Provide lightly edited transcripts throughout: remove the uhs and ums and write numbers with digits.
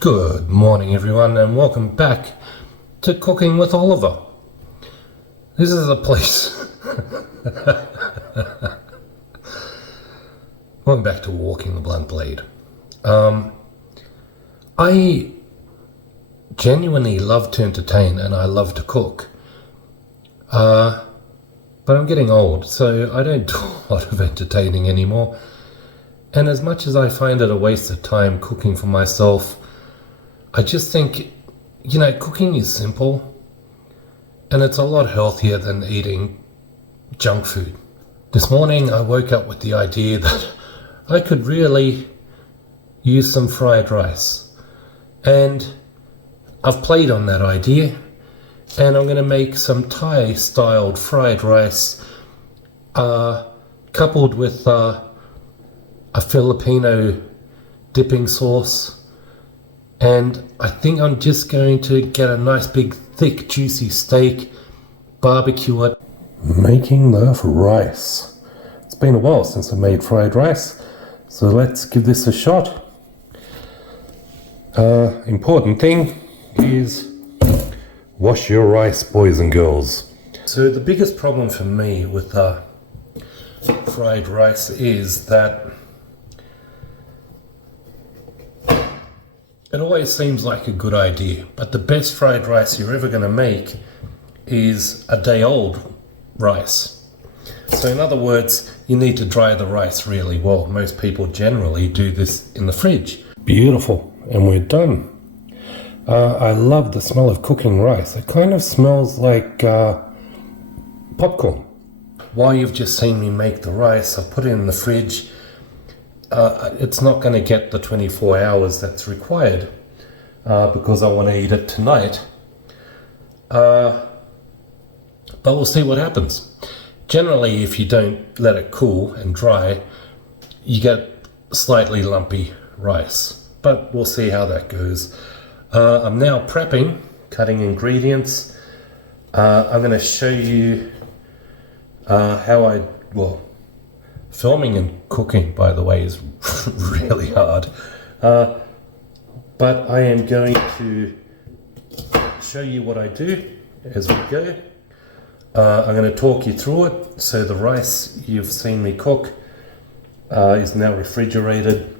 Good morning everyone and welcome back to Cooking with Oliver. This is a place... Welcome back to Walking the Blunt Blade. I genuinely love to entertain and I love to cook. But I'm getting old, so I don't do a lot of entertaining anymore. And as much as I find it a waste of time cooking for myself, I just think, cooking is simple and it's a lot healthier than eating junk food. This morning I woke up with the idea that I could really use some fried rice. And I've played on that idea and I'm going to make some Thai-styled fried rice coupled with a Filipino dipping sauce. And I think I'm just going to get a nice big thick juicy steak, barbecue it. Making the rice. It's been a while since I made fried rice, so let's give this a shot. Important thing is wash your rice, boys and girls. So the biggest problem for me with fried rice is that it always seems like a good idea, but the best fried rice you're ever going to make is a day old rice. So in other words, you need to dry the rice really well. Most people generally do this in the fridge. Beautiful, and we're done. I love the smell of cooking rice. It kind of smells like popcorn. While you've just seen me make the rice, I've put it in the fridge. It's not going to get the 24 hours that's required because I want to eat it tonight. But we'll see what happens. Generally, if you don't let it cool and dry, you get slightly lumpy rice. But we'll see how that goes. I'm now prepping, cutting ingredients. I'm going to show you filming and cooking, by the way, is really hard. But I am going to show you what I do as we go. I'm going to talk you through it. So the rice you've seen me cook is now refrigerated,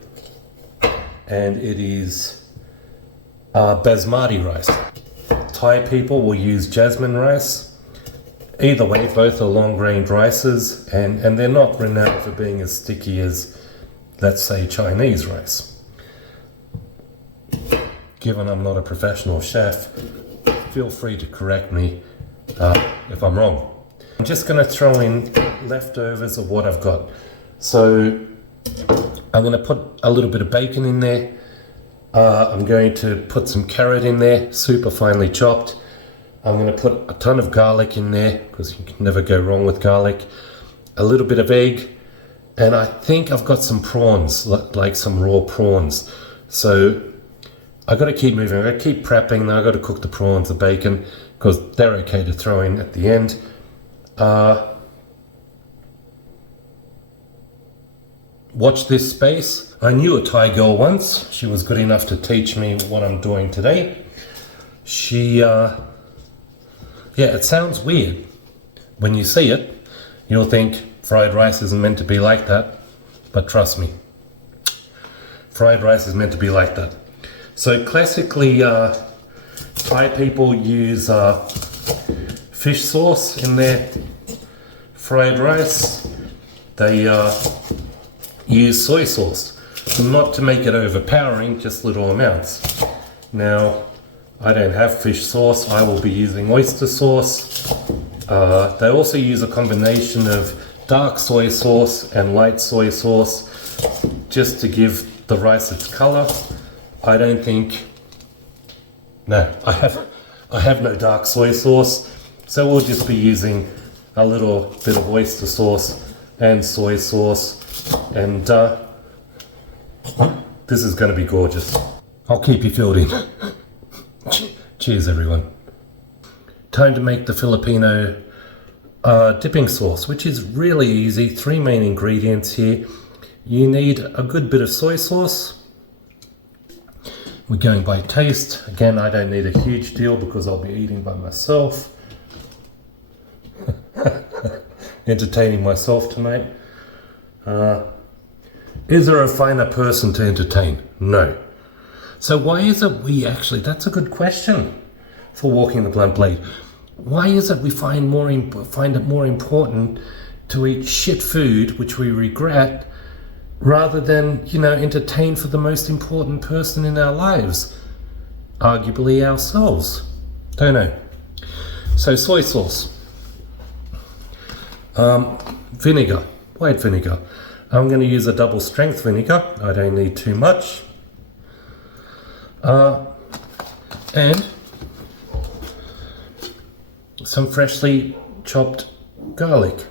and it is basmati rice. Thai people will use jasmine rice. Either way, both are long-grained rices, and they're not renowned for being as sticky as, let's say, Chinese rice. Given I'm not a professional chef, feel free to correct me if I'm wrong. I'm just going to throw in leftovers of what I've got. So I'm going to put a little bit of bacon in there. I'm going to put some carrot in there, super finely chopped. I'm going to put a ton of garlic in there because you can never go wrong with garlic. A little bit of egg, and I think I've got some prawns, like some raw prawns. So I got to keep moving. I got to keep prepping. Now I got to cook the prawns, the bacon, because they're okay to throw in at the end. Watch this space. I knew a Thai girl once. She was good enough to teach me what I'm doing today. Yeah, it sounds weird. When you see it, you'll think fried rice isn't meant to be like that. But trust me, fried rice is meant to be like that. So classically, Thai people use fish sauce in their fried rice. They use soy sauce, not to make it overpowering, just little amounts. Now, I don't have fish sauce. I will be using oyster sauce. They also use a combination of dark soy sauce and light soy sauce just to give the rice its color. I have no dark soy sauce, so we'll just be using a little bit of oyster sauce and soy sauce, and this is going to be gorgeous. I'll keep you filled in. Cheers everyone. Time to make the Filipino dipping sauce, which is really easy. 3 main ingredients here. You need a good bit of soy sauce, We're going by taste. Again, I don't need a huge deal because I'll be eating by myself. Entertaining myself tonight. Is there a finer person to entertain? No. So why is it we actually, that's a good question for Walking the Blunt Blade. Why is it we find it more important to eat shit food, which we regret, rather than, entertain for the most important person in our lives? Arguably ourselves. Don't know. So soy sauce. Vinegar. White vinegar. I'm going to use a double strength vinegar. I don't need too much. And some freshly chopped garlic.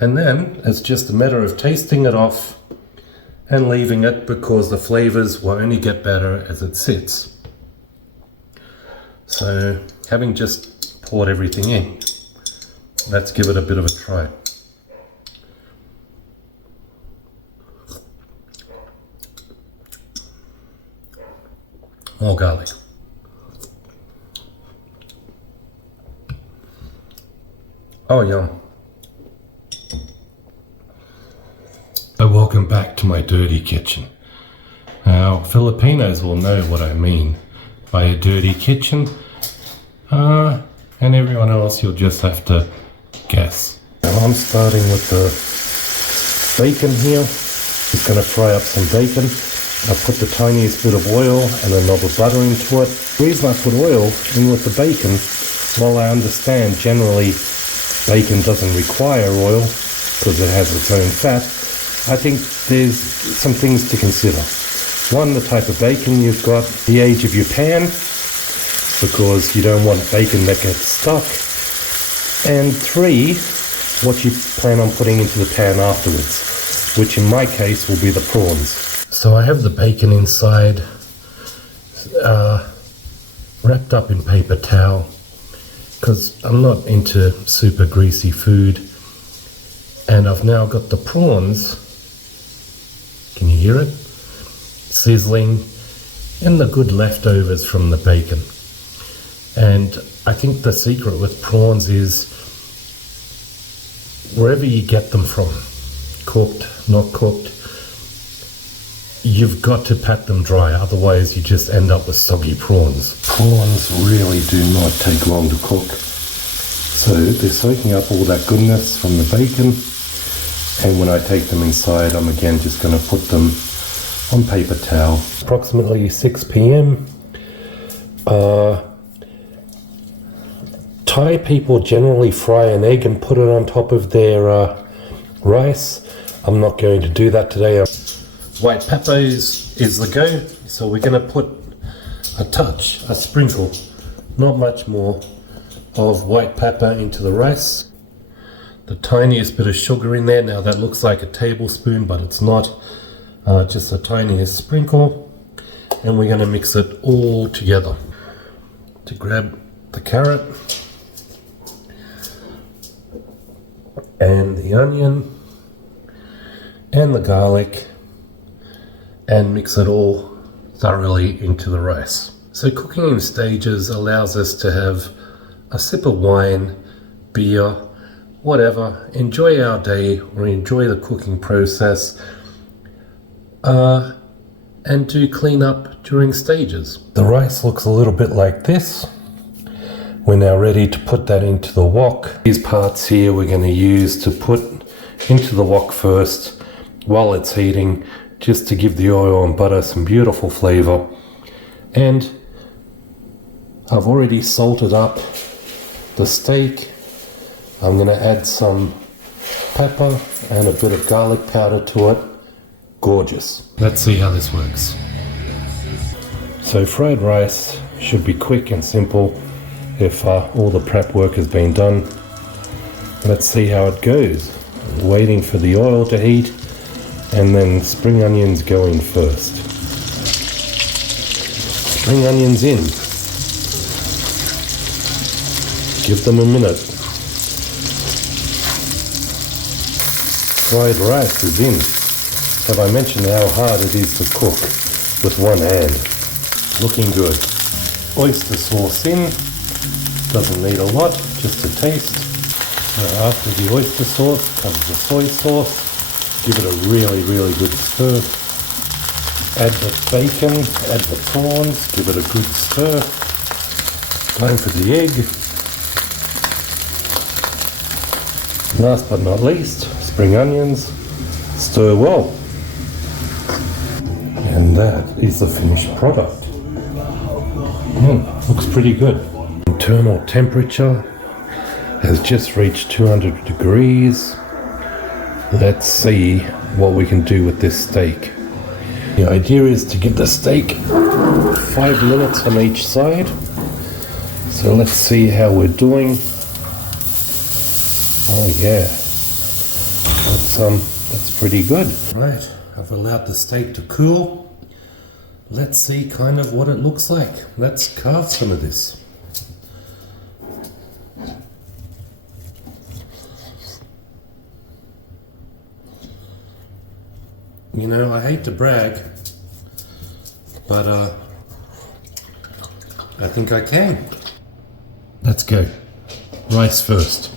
And then it's just a matter of tasting it off and leaving it, because the flavors will only get better as it sits. So having just poured everything in, let's give it a bit of a try. More garlic. Oh, yum. So welcome back to my dirty kitchen. Now, Filipinos will know what I mean by a dirty kitchen. And everyone else, you'll just have to guess. Now, I'm starting with the bacon here. Just going to fry up some bacon. I put the tiniest bit of oil and a knob of butter into it. The reason I put oil in with the bacon, while I understand generally bacon doesn't require oil because it has its own fat, I think there's some things to consider. One, the type of bacon you've got, the age of your pan, because you don't want bacon that gets stuck. And three, what you plan on putting into the pan afterwards, which in my case will be the prawns. So I have the bacon inside, wrapped up in paper towel, because I'm not into super greasy food. And I've now got the prawns, can you hear it? Sizzling, and the good leftovers from the bacon. And I think the secret with prawns is wherever you get them from, cooked, not cooked, you've got to pat them dry, otherwise you just end up with soggy prawns. Prawns really do not take long to cook. So they're soaking up all that goodness from the bacon, and when I take them inside, I'm again just going to put them on paper towel. Approximately 6 p.m. Thai people generally fry an egg and put it on top of their rice. I'm not going to do that today. White pepper is the go, so we're going to put a sprinkle, not much more, of white pepper into the rice. The tiniest bit of sugar in there. Now that looks like a tablespoon, but it's not. Just the tiniest sprinkle. And we're going to mix it all together. To grab the carrot and the onion and the garlic, and mix it all thoroughly into the rice. So cooking in stages allows us to have a sip of wine, beer, whatever, enjoy our day or enjoy the cooking process, and do clean up during stages. The rice looks a little bit like this. We're now ready to put that into the wok. These parts here we're going to use to put into the wok first while it's heating, just to give the oil and butter some beautiful flavor. And I've already salted up the steak. I'm going to add some pepper and a bit of garlic powder to it. Gorgeous. Let's see how this works. So fried rice should be quick and simple if all the prep work has been done. Let's see how it goes. Waiting for the oil to heat, and then spring onions go in first. Spring onions in. Give them a minute. Fried rice is in. Have I mentioned how hard it is to cook with one hand? looking good. Oyster sauce in, doesn't need a lot, just a taste. Now after the oyster sauce comes the soy sauce. Give it a really, really good stir. Add the bacon, add the prawns, give it a good stir. Time for the egg. Last but not least, spring onions. Stir well. And that is the finished product. Looks pretty good. Internal temperature has just reached 200 degrees. Let's see what we can do with this steak. The idea is to give the steak 5 minutes on each side. So let's see how we're doing. Oh yeah, that's pretty good. Right, I've allowed the steak to cool. Let's see kind of what it looks like. Let's carve some of this. You know, I hate to brag, but I think I can. Let's go. Rice first.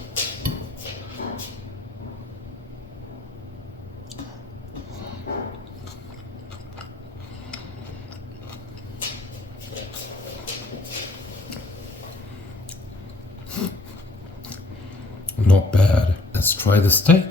Not bad. Let's try the steak.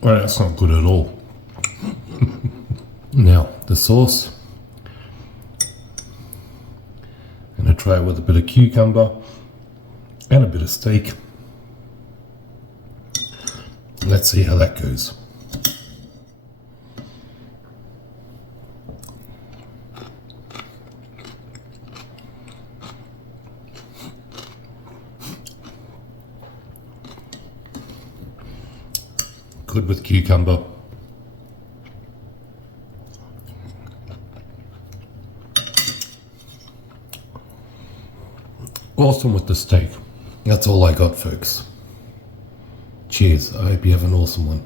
Well, that's not good at all. Now, the sauce. I'm going to try it with a bit of cucumber and a bit of steak. Let's see how that goes. Good with cucumber. Awesome with the steak. That's all I got, folks. Cheers. I hope you have an awesome one.